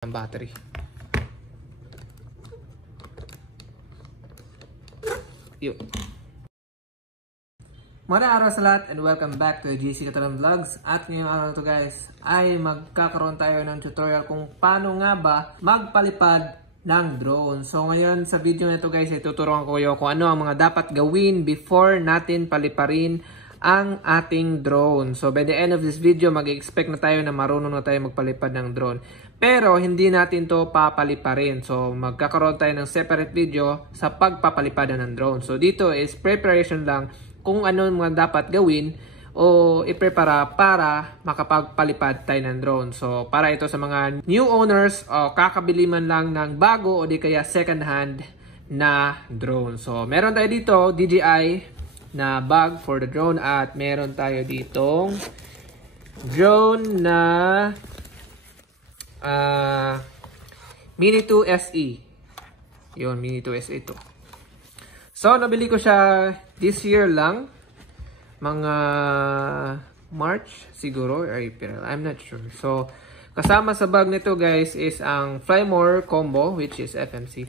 Ang battery. Yun. Magandang araw sa lahat and welcome back to GC Catalan Vlogs. At ngayong araw na to guys ay magkakaroon tayo ng tutorial kung paano nga ba magpalipad ng drone. So ngayon sa video na to guys ay tuturuan ko kayo kung ano ang mga dapat gawin before natin paliparin ang ating drone. So by the end of this video mag-expect na tayo na marunong na tayo magpalipad ng drone. Pero hindi natin to papaliparin. So magkakaroon tayo ng separate video sa pagpapalipad ng drone. So dito is preparation lang kung ano mga dapat gawin o iprepara para makapagpalipad tayo ng drone. So para ito sa mga new owners o kakabili man lang ng bago o di kaya second hand na drone. So meron tayo dito DJI na bag for the drone at meron tayo ditong drone na Mini 2 SE. Yun, Mini 2 SE ito. So nabili ko siya this year lang, mga March siguro or April, I'm not sure. So kasama sa bag nito guys is ang Flymore combo which is FMC.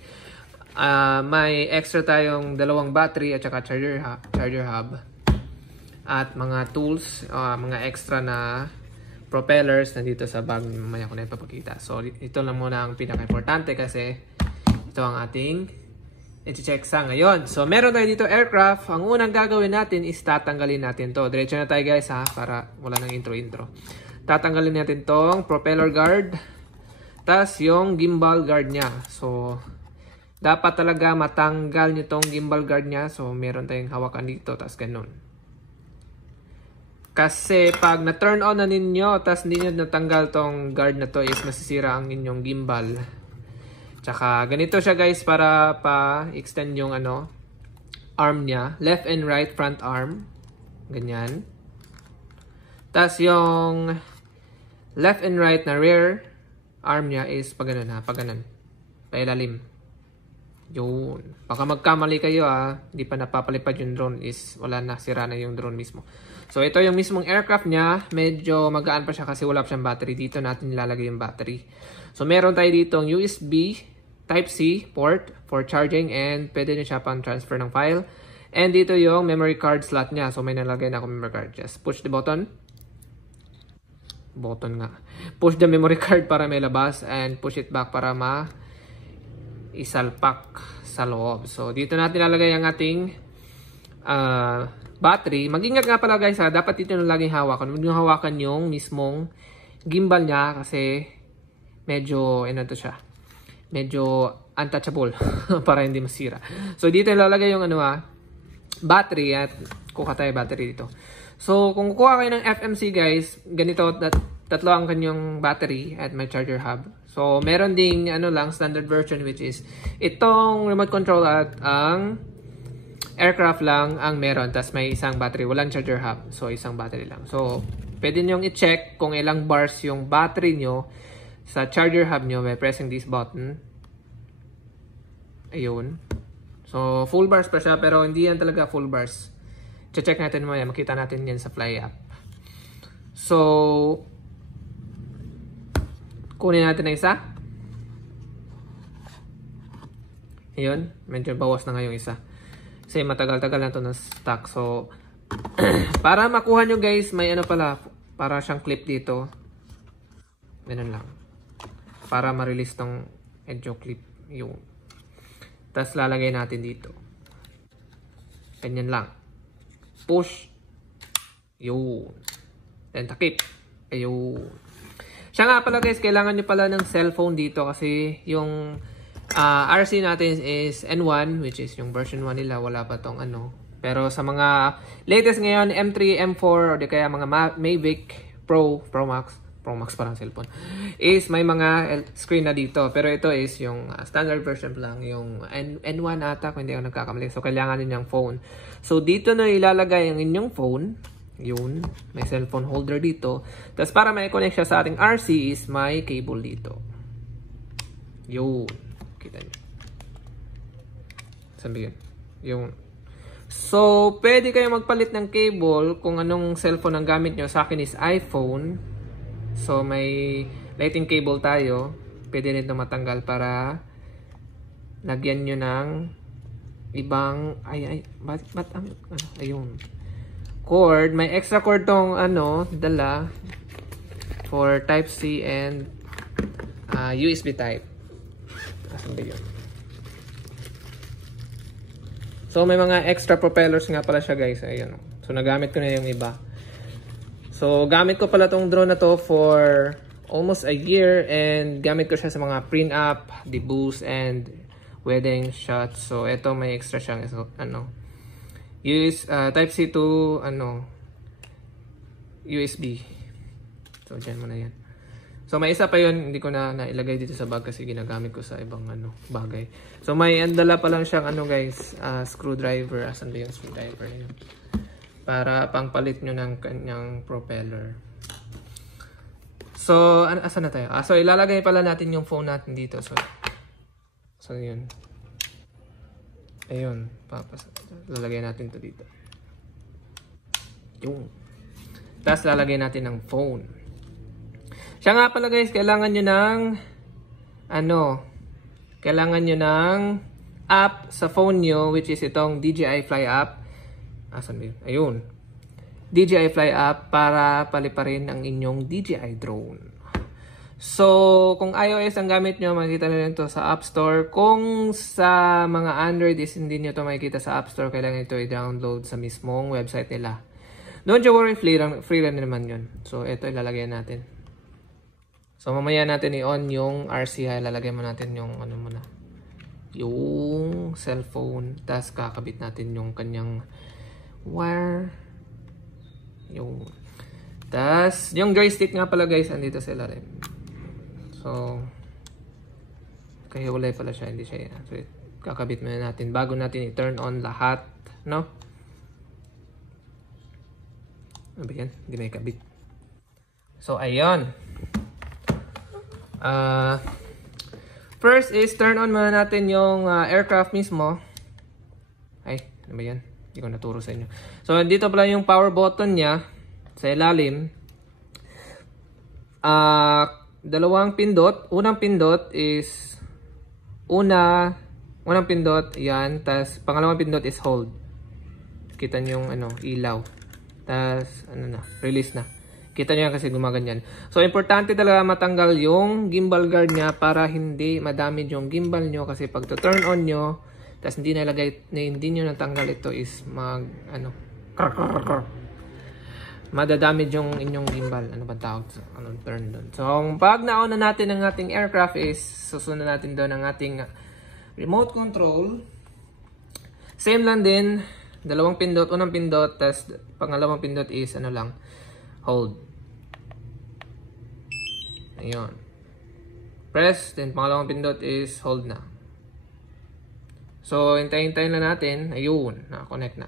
May extra tayong dalawang battery at saka charger hub at mga tools, mga extra na propellers nandito sa bag. Mamaya ko na ipapakita. So ito lang muna ang pinaka-importante kasi ito ang ating i-check sa ngayon. So meron tayo dito aircraft. Ang unang gagawin natin is tatanggalin natin to. Diretso na tayo guys ha, para wala nang intro. Tatanggalin natin tong propeller guard, tas yung gimbal guard niya. So dapat talaga matanggal nyo tong gimbal guard niya. So meron tayong hawakan dito, tas ganun. Kasi pag na-turn on na ninyo, tas hindi nyo natanggal tong guard na to, is masisira ang inyong gimbal. Tsaka ganito siya guys para pa-extend yung arm niya. Left and right front arm. Ganyan. Tas yung left and right na rear arm niya is pag ganun ha, pag ganun. Pailalim. Yun. Baka magkamali kayo hindi pa napapalipad yung drone, is wala na, sira na yung drone mismo. So ito yung mismong aircraft niya. Medyo magaan pa siya kasi wala pa siyang battery. Dito natin nilalagay yung battery. So meron tayo dito yung USB Type-C port for charging and pwede nyo siya pang transfer ng file. And dito yung memory card slot niya. So may nalagay na ako memory card. Just push the button. Push the memory card para may labas and push it back para isalpak sa loob. So dito natin lalagay ang ating battery. Mag-ingat nga pala guys dapat dito na laging hawakan. Huwag nyo hawakan yung mismong gimbal niya kasi medyo medyo untouchable para hindi masira. So dito lalagay yung battery at kuha tayo battery dito. So kung kukuha kayo ng FMC guys, ganito tatlo ang kanyang battery at may charger hub. So meron ding standard version which is itong remote control at ang aircraft lang ang meron. Tas may isang battery, walang charger hub. So isang battery lang. So pwede nyo i-check kung ilang bars yung battery nyo sa charger hub nyo by pressing this button. Ayun. So full bars pa siya pero hindi yan talaga full bars. Check natin mamaya, makita natin yan sa Fly app. So kunin natin na isa. Ayun, medyo bawas na nga yung isa. Kasi matagal-tagal na ito na stock. So para makuha nyo guys, may para siyang clip dito. Ganun lang. Para ma-release tong edge clip. Yung. Tapos lalagay natin dito. Ganyan lang. Push. Yun. Then takip. Ayun. Siya nga pala guys, kailangan nyo pala ng cellphone dito kasi yung RC natin is N1 which is yung version 1 nila, wala pa tong Pero sa mga latest ngayon, M3, M4 o di kaya mga Mavic Pro Max parang cellphone, is may mga screen na dito. Pero ito is yung standard version lang, yung N1 ata kung hindi ako nagkakamali. So kailangan din yung phone. So dito na ilalagay ang inyong phone. Yun, may cellphone holder dito. Tapos para may connect siya sa ating RC is may cable dito. Yun, kita nyo. Sabi yun. Yung so pwede kayo magpalit ng cable kung anong cellphone ang gamit nyo. Sa akin is iPhone. So may lighting cable tayo. pwede rin ito matanggal para lagyan nyo ng ibang, ayun, cord. May extra cord tong dala for type C and USB type. Asan ba yun? So may mga extra propellers nga pala siya guys. Ayun. So nagamit ko na yung iba. So gamit ko pala tong drone na to for almost a year, and gamit ko siya sa mga print-up, deboost, and wedding shots. So ito may extra siyang type C to USB. So dyan mo na yan. So may isa pa yun, hindi ko na nailagay dito sa bag kasi ginagamit ko sa ibang bagay. So may andala pa lang siyang guys, screwdriver. Asan ba yung screwdriver na yun? Para pangpalit nyo ng kanyang propeller. So asan na tayo? So ilalagay pala natin yung phone natin dito. So yun. Ayun, lalagay natin to dito. Yung. Tapos lalagay natin ng phone. Siya nga pala guys, kailangan nyo ng kailangan nyo ng app sa phone nyo, which is itong DJI Fly app. Asan ba yun? Ayun. DJI Fly app para paliparin ang inyong DJI drone. So, kung iOS ang gamit nyo, makikita nyo ito sa App Store. Kung sa mga Android is hindi nyo ito makikita sa App Store, kailangan ito i-download sa mismong website nila. Don't you worry, free lang naman yun. So, ito ilalagay natin. So, mamaya natin i-on yung RCI. Lalagay mo natin yung yung cellphone. Tapos, kakabit natin yung kanyang wire. Yung. Tapos, yung joystick nga pala guys, andito sa ilalim. So, kaya wala pala siya. Hindi siya yan. So, kakabit muna natin bago natin i-turn on lahat. No? Ano ba yan? Hindi may kabit. So, ayun. First is turn on muna natin yung aircraft mismo. Ay, ano ba yan? Hindi ko naturo sa inyo. So, dito pala yung power button niya sa ilalim. Dalawang pindot. Unang pindot is unang pindot, yan. Tapos, pangalawang pindot is hold. Kita nyo yung ilaw. Tapos, release na. Kita nyo yan kasi gumaganyan. So, importante talaga matanggal yung gimbal guard niya para hindi madamage yung gimbal nyo. Kasi pag to-turn on nyo, tapos hindi nyo natanggal ito is madadamage yung inyong gimbal. Ano ba tawag? Turn doon. So, pag na-on na natin ang ating aircraft is, susunod natin doon ang ating remote control. Same lang din. Dalawang pindot, unang pindot, tapos pangalawang pindot is hold. Ayun. Press, then pangalawang pindot is hold na. So, hintayin na natin. Ayun, naka-connect na.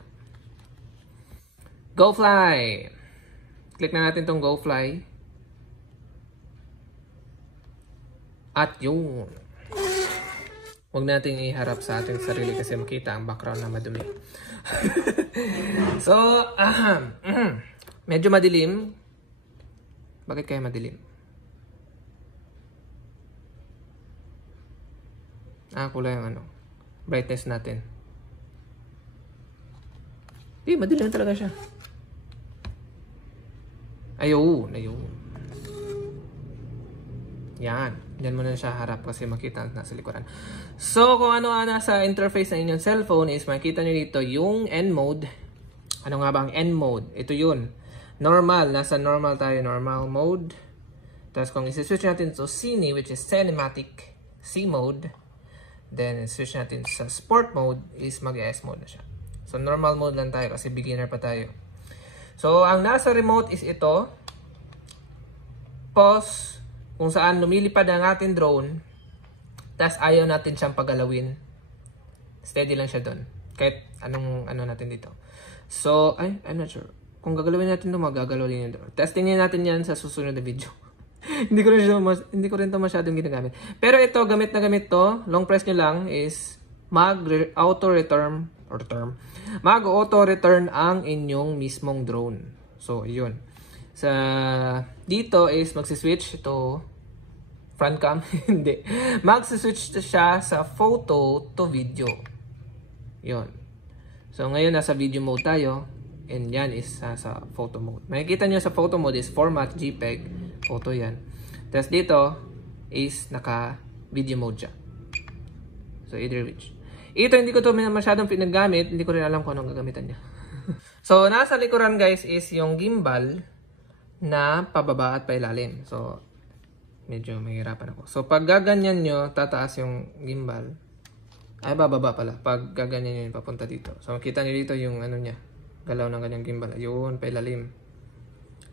Go fly! Click na natin tong go fly. At yun. Huwag natin iharap sa ating sarili kasi makita ang background na madumi. So, medyo madilim. Bakit kaya madilim? Kulay yung brightness natin. Madilim talaga siya. Ayun. Yan. Diyan mo na siya harap kasi makita nasa likuran. So, kung ano nasa interface ng inyong cellphone is makikita nyo dito yung N mode. Ano nga ba ang N mode? Ito yun. Normal. Nasa normal tayo. Normal mode. Tapos kung isi-switch natin to Cine, which is cinematic C mode, then switch natin sa sport mode is mag-S mode na siya. So, normal mode lang tayo kasi beginner pa tayo. So, ang nasa remote is ito. Pause. Kung saan lumilipad ang ating drone. Tapos ayaw natin siyang pagalawin. Steady lang siya doon. Kahit anong natin dito. So, I'm not sure. Kung gagalawin natin ito, magagalawin yung drone. Testingin natin yan sa susunod na video. hindi ko rin ito masyadong ginagamit. Pero ito, gamit na gamit to. Long press nyo lang is mag-auto-return ang inyong mismong drone. So, yun. Dito is magsiswitch to front cam. Hindi. Mag-switch siya sa photo to video. Yon. So ngayon nasa video mode tayo. And yan is sa photo mode. Makikita nyo sa photo mode is format JPEG. Photo yan. Tapos dito is naka video mode siya. So either which. Ito hindi ko to masyadong pinagamit. Hindi ko rin alam kung anong gagamitan niya. So nasa likuran guys is yung gimbal na pababa at pailalim. So medyo mahirapan ako. So pag gaganyan nyo, tataas yung gimbal. Ay bababa pala. Pag gaganyan nyo, papunta dito. So makita nyo dito yung ano niya. Galaw ng kanyang gimbal. Ayun, pailalim.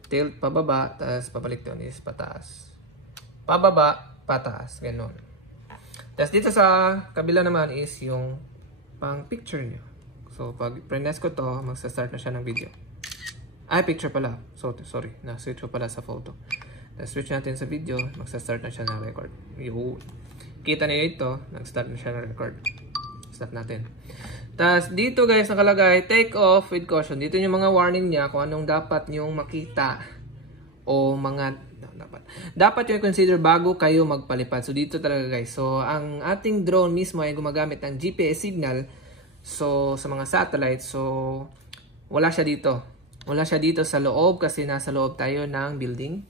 Tilt pababa, tapos pabalik doon is pataas. Pababa, pataas. Ganon. Tapos dito sa kabila naman is yung pang picture nyo. So pag press ko to, magsa-start na siya ng video. Ay, picture pala. So, sorry, na-switch ko pala sa photo. Tapos switch natin sa video, magsa-start na siya ng record. Yun. Kita niyo ito, nag-start na siya ng record. Stop natin. Tapos dito guys, nakalagay, take off with caution. Dito yung mga warning niya kung anong dapat nyong makita o mga dapat yung consider bago kayo magpalipad. So dito talaga guys. So ang ating drone mismo ay gumagamit ng GPS signal. So sa mga satellites. So wala siya dito. Wala siya dito sa loob kasi nasa loob tayo ng building.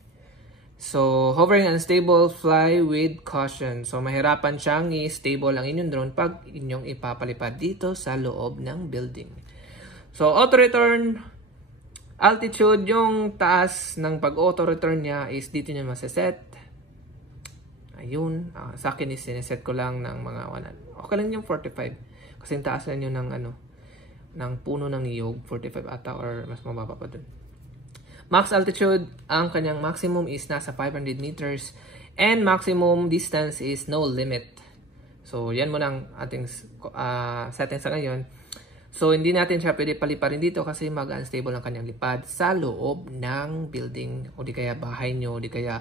So hovering unstable, fly with caution. So mahirapan siyang i-stable ang inyong drone pag inyong ipapalipad dito sa loob ng building. So auto return altitude, yung taas ng pag-auto return niya is dito niya masaset. Ayun. Sa akin is sineset ko lang ng mga 100. Okay lang yung 45. Kasi yung taas lang yun ng ano, ng puno ng niyog. 45 ata or mas mababa pa dun. Max altitude, ang kanyang maximum is nasa 500 meters. And maximum distance is no limit. So yan mo lang ating settings sa ngayon. So, hindi natin siya pwede paliparin dito kasi mag-unstable ang kanyang lipad sa loob ng building o di kaya bahay nyo o di kaya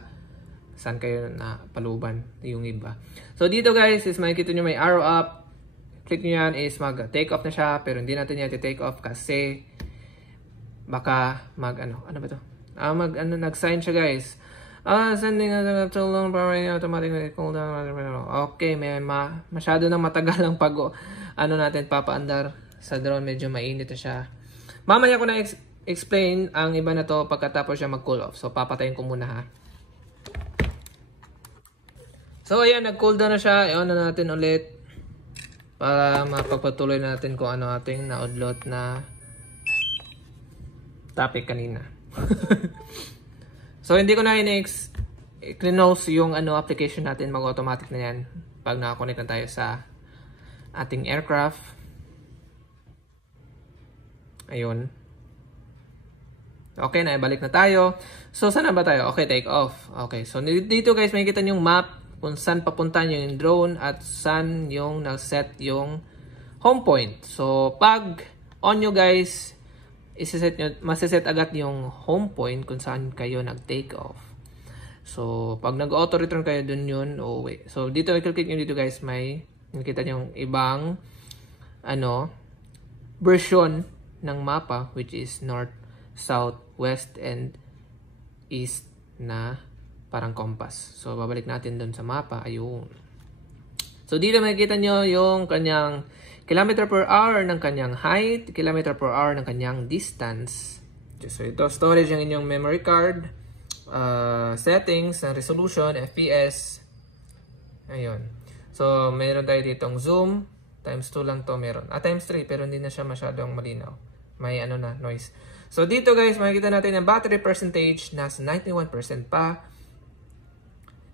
saan kayo na paluban yung iba. So, dito guys is makikita nyo may arrow up. Click nyo yan is mag-take off na siya pero hindi natin yan take off kasi baka ano ba to? Nag-sign siya guys. Sending too long para automatically cool down. Okay, masyado nang matagal ang natin papaandar sa drone, medyo mainit na siya. Mamaya ko na explain ang iba na to pagkatapos siya mag-cool off. So papatayin ko muna ha. So ayan, nag-cool down na siya. I-on na natin ulit para mapagpatuloy natin kung ano ating naudlot na topic kanina. So hindi ko na i-close yung application natin, mag-automatic na yan pag nakakonect na tayo sa ating aircraft. Ayun. Okay, naibalik na tayo. So, saan na ba tayo? Okay, take off. Okay, so dito guys, makikita nyo yung map kung saan papunta nyo yung drone at saan yung nag-set yung home point. So, pag on nyo guys, masaset agad yung home point kung saan kayo nag-take off. So, pag nag-auto return kayo dun yun, wait. So, dito, i-click nyo dito guys, may nakita nyo yung ibang version ng mapa which is north, south, west, and east na parang compass. So, babalik natin dun sa mapa. Ayun. So, dito makikita nyo yung kanyang kilometer per hour ng kanyang height, kilometer per hour ng kanyang distance. So, ito, storage ng inyong memory card, settings, resolution, FPS. Ayun. So, meron tayo ditong zoom. Times 2 lang to meron. Times 3 pero hindi na siya masyadong malinaw. May noise. So dito guys, makikita natin ang battery percentage nasa 91% pa.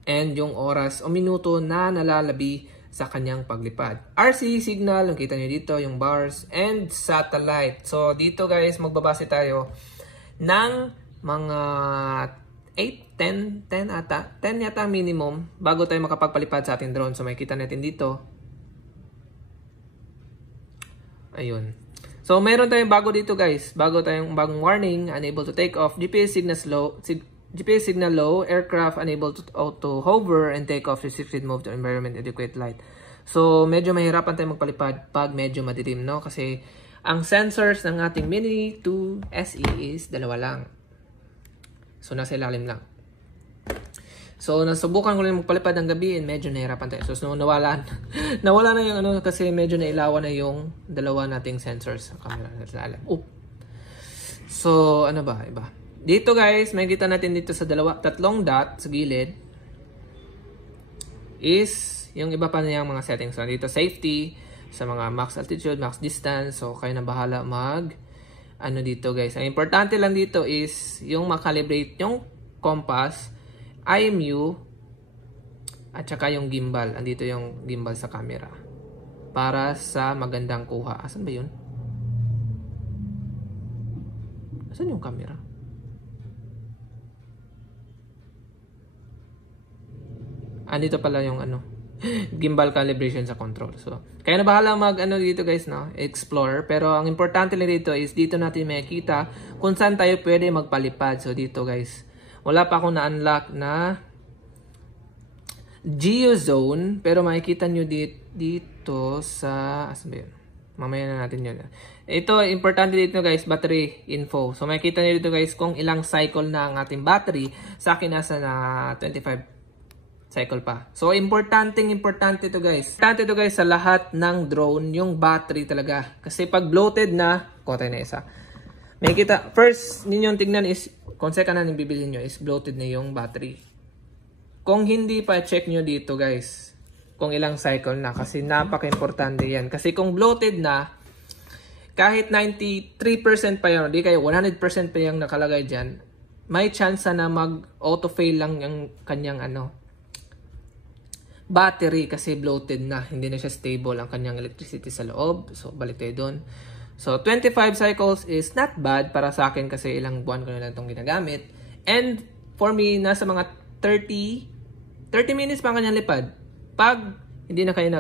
And yung oras o minuto na nalalabi sa kanyang paglipad. RC signal, nakita nyo dito yung bars and satellite. So dito guys, magbabase tayo ng mga 8, 10 ata. 10 yata minimum bago tayo makapagpalipad sa ating drone. So makikita natin dito. Ayun. So, meron tayong bago dito guys. Bagong warning. Unable to take off. GPS signal low. Aircraft unable to auto hover and take off. Restricted move to environment adequate light. So, medyo mahirapan tayong magpalipad pag medyo madilim, no? Kasi, ang sensors ng ating Mini 2 SE is 2 lang. So, nasa ilalim lang. So, nasubukan ko rin magpalipad ng gabi and medyo nahirapan tayo. So, nawala na yung ano kasi medyo nailawan na yung dalawa nating sensors sa camera sa ilalim. So, ano ba? Iba. Dito guys, makikita natin dito sa tatlong dot sa gilid is yung iba pa niyang mga settings. So, dito safety, sa mga max altitude, max distance. So, kayo na bahala ano dito guys. Ang importante lang dito is yung makalibrate yung compass, IMU, at saka yung gimbal. Andito yung gimbal sa camera. Para sa magandang kuha. Asan ba yun? Asan yung camera? Andito pala yung gimbal calibration sa control. So, kaya na bahala ano dito guys, no? Explore. Pero ang importante lang dito is dito natin makikita kung saan tayo pwede magpalipad. So, dito guys, wala pa akong na-unlock na GeoZone. Pero makikita nyo dito sa... Asan ba yun? Mamaya na natin yun. Ito, importante dito guys, battery info. So, makikita nyo dito guys kung ilang cycle na ang ating battery. Sa akin nasa na 25 cycle pa. So, importante ito guys. Importante ito guys sa lahat ng drone, yung battery talaga. Kasi pag bloated na, kotay na isa. May kita, first ninyong tignan is, kung second hand yung bibilhin nyo, is bloated na yung battery. Kung hindi pa, check nyo dito guys. Kung ilang cycle na. Kasi napaka-importante yan. Kasi kung bloated na, kahit 93% pa yan, di kayo 100% pa yung nakalagay dyan, may chance na mag-auto-fail lang yung kanyang battery kasi bloated na. Hindi na siya stable ang kanyang electricity sa loob. So, balik tayo doon. So, 25 cycles is not bad para sa akin kasi ilang buwan ko na lang itong ginagamit. And, for me, nasa mga 30 minutes pa ang kanyang lipad. Pag, hindi na kayo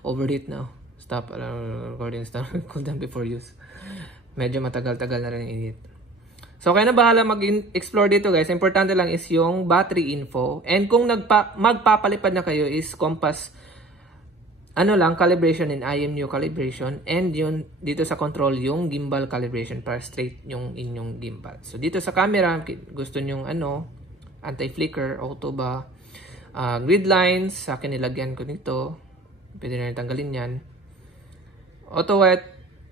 overheat na. Stop recording, stop cool down before use. Medyo matagal-tagal na rin init. So, kaya na bahala mag-explore dito guys. Importante lang is yung battery info. And kung magpapalipad na kayo is compass, calibration and IMU calibration. And yun, dito sa control, yung gimbal calibration para straight yung inyong gimbal. So, dito sa camera, gusto nyong anti-flicker, auto ba, grid lines, sa akin nilagyan ko nito. Pwede na tanggalin yan. Auto wet,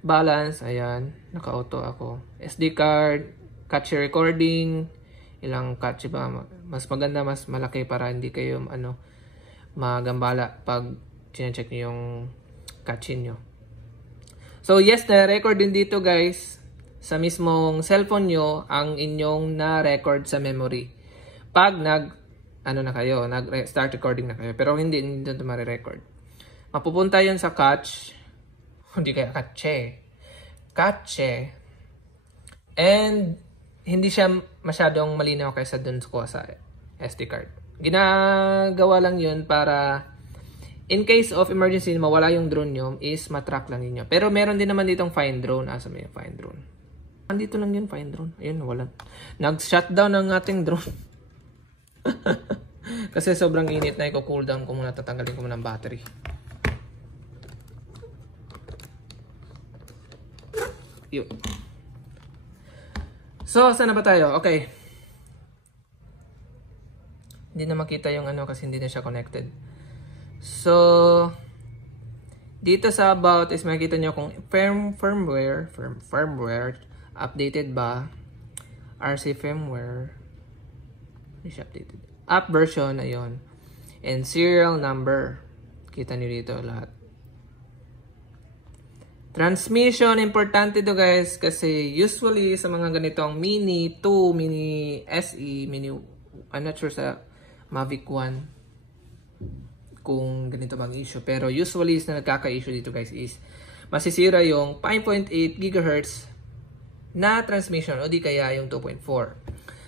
balance, ayan, naka-auto ako. SD card, catch recording, ilang catch ba, mas maganda, mas malaki para hindi kayo magambala pag chine-check nyo yung catch nyo. So yes, na-record din dito guys sa mismong cellphone nyo ang inyong na-record sa memory. Pag nag-start recording na kayo, pero hindi ito ma-record. Mapupunta yun sa catch, hindi kaya catch, and hindi siya masyadong malinaw kaysa dun ko sa SD card. Ginagawa lang yun para in case of emergency, mawala yung drone nyo, is matrack lang ninyo. Pero meron din naman ditong find drone. Asa may find drone? Andito lang yun, find drone. Ayun, wala. Nag-shutdown ang ating drone. Kasi sobrang init na, i-cool down ko muna, tatanggalin ko muna ng battery. Yun. So, saan na ba tayo? Okay. Hindi na makita yung kasi hindi na siya connected. So, dito sa about is makikita nyo kung firmware updated ba. RC firmware. Hindi siya updated. App version, ayun. And serial number. Kita nyo dito lahat. Transmission, importante to guys kasi usually sa mga ganitong Mini 2, Mini SE, I'm not sure sa Mavic 1 kung ganito bang issue. Pero usually na nagkaka-issue dito guys is masisira yung 5.8 GHz na transmission o di kaya yung 2.4.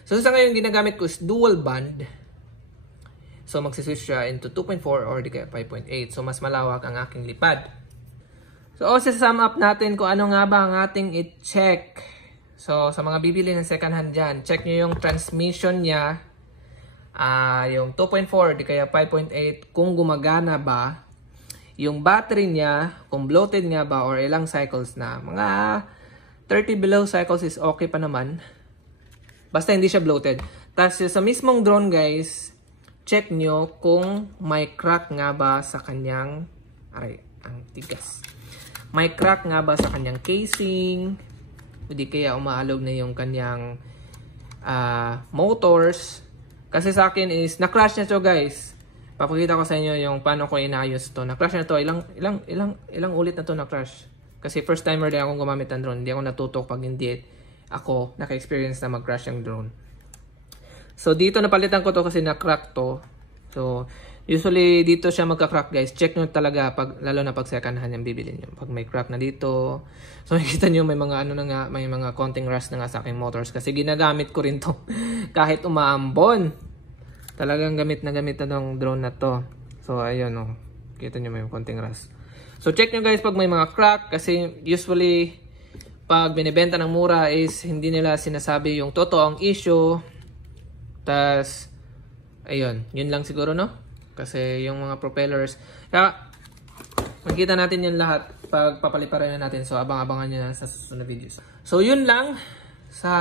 So sa ngayon ginagamit ko is dual band. So magsiswitch siya into 2.4 or di kaya 5.8. So mas malawak ang aking lipad. So, sum up natin kung ano nga ba ang ating i-check. So, sa mga bibili ng second hand dyan, check nyo yung transmission niya, yung 2.4, di kaya 5.8, kung gumagana ba. Yung battery niya, kung bloated nga ba or ilang cycles na. Mga 30 below cycles is okay pa naman. Basta hindi siya bloated. Tapos sa mismong drone guys, check nyo kung may crack nga ba sa kanyang, aray, ang tigas. May crack nga ba sa kanyang casing, hindi kaya umaalog na yung kanyang motors. Kasi sa akin is, na-crash na to guys. Papakita ko sa inyo yung paano ko inayos to. Na-crash na to, ilang ulit na to na-crash. Kasi first timer din akong gumamit ng drone. Hindi ako natutok pag hindi ako naka-experience na mag-crash yung drone. So dito napalitan ko to kasi na-crack to. So usually dito siya magka-crack guys. Check nyo talaga lalo na pag second hand yung bibilin nyo. Pag may crack na dito. So makikita nyo may mga ano na nga, may mga konting rust na nga sa aking motors kasi ginagamit ko rin to kahit umaambon. Talagang gamit na ng drone na to. So ayun oh. Kita nyo may konting rust. So check nyo guys pag may mga crack kasi usually pag binibenta ng mura is hindi nila sinasabi yung totoong issue. Tas, ayun, yun lang siguro, no? Kasi yung mga propellers, kaya, makikita natin yun lahat pag papaliparan na natin. So, abang-abangan nyo na sa susunod videos. So, yun lang sa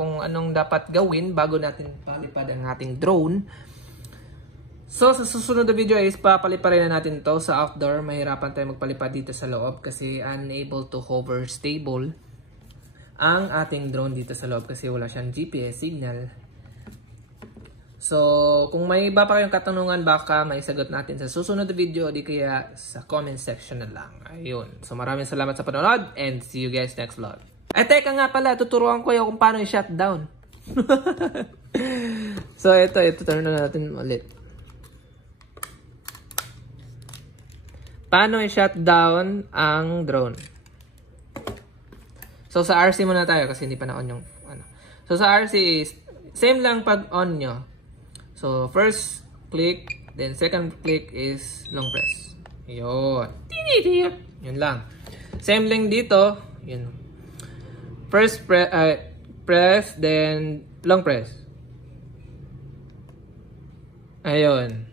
kung anong dapat gawin bago natin palipad ang ating drone. So, sa susunod na video is papaliparin na natin to sa outdoor. Mahirapan tayo magpalipad dito sa loob kasi unable to hover stable ang ating drone dito sa loob kasi wala siyang GPS signal. So, kung may iba pa kayong katanungan, baka may sagot natin sa susunod na video, di kaya sa comment section na lang. Ayun. So, maraming salamat sa panonood and see you guys next vlog. Ay, teka nga pala, tuturuan ko yung kung paano i-shutdown. So, ito, turn na natin ulit. Paano i-shutdown ang drone? So, sa RC muna tayo kasi hindi pa na-on yung ano. So, sa RC is, same lang pag on nyo. So, first click, then second click is long press. Yun. Yun lang. Same lang dito. Yun. First press, then long press. Ayun.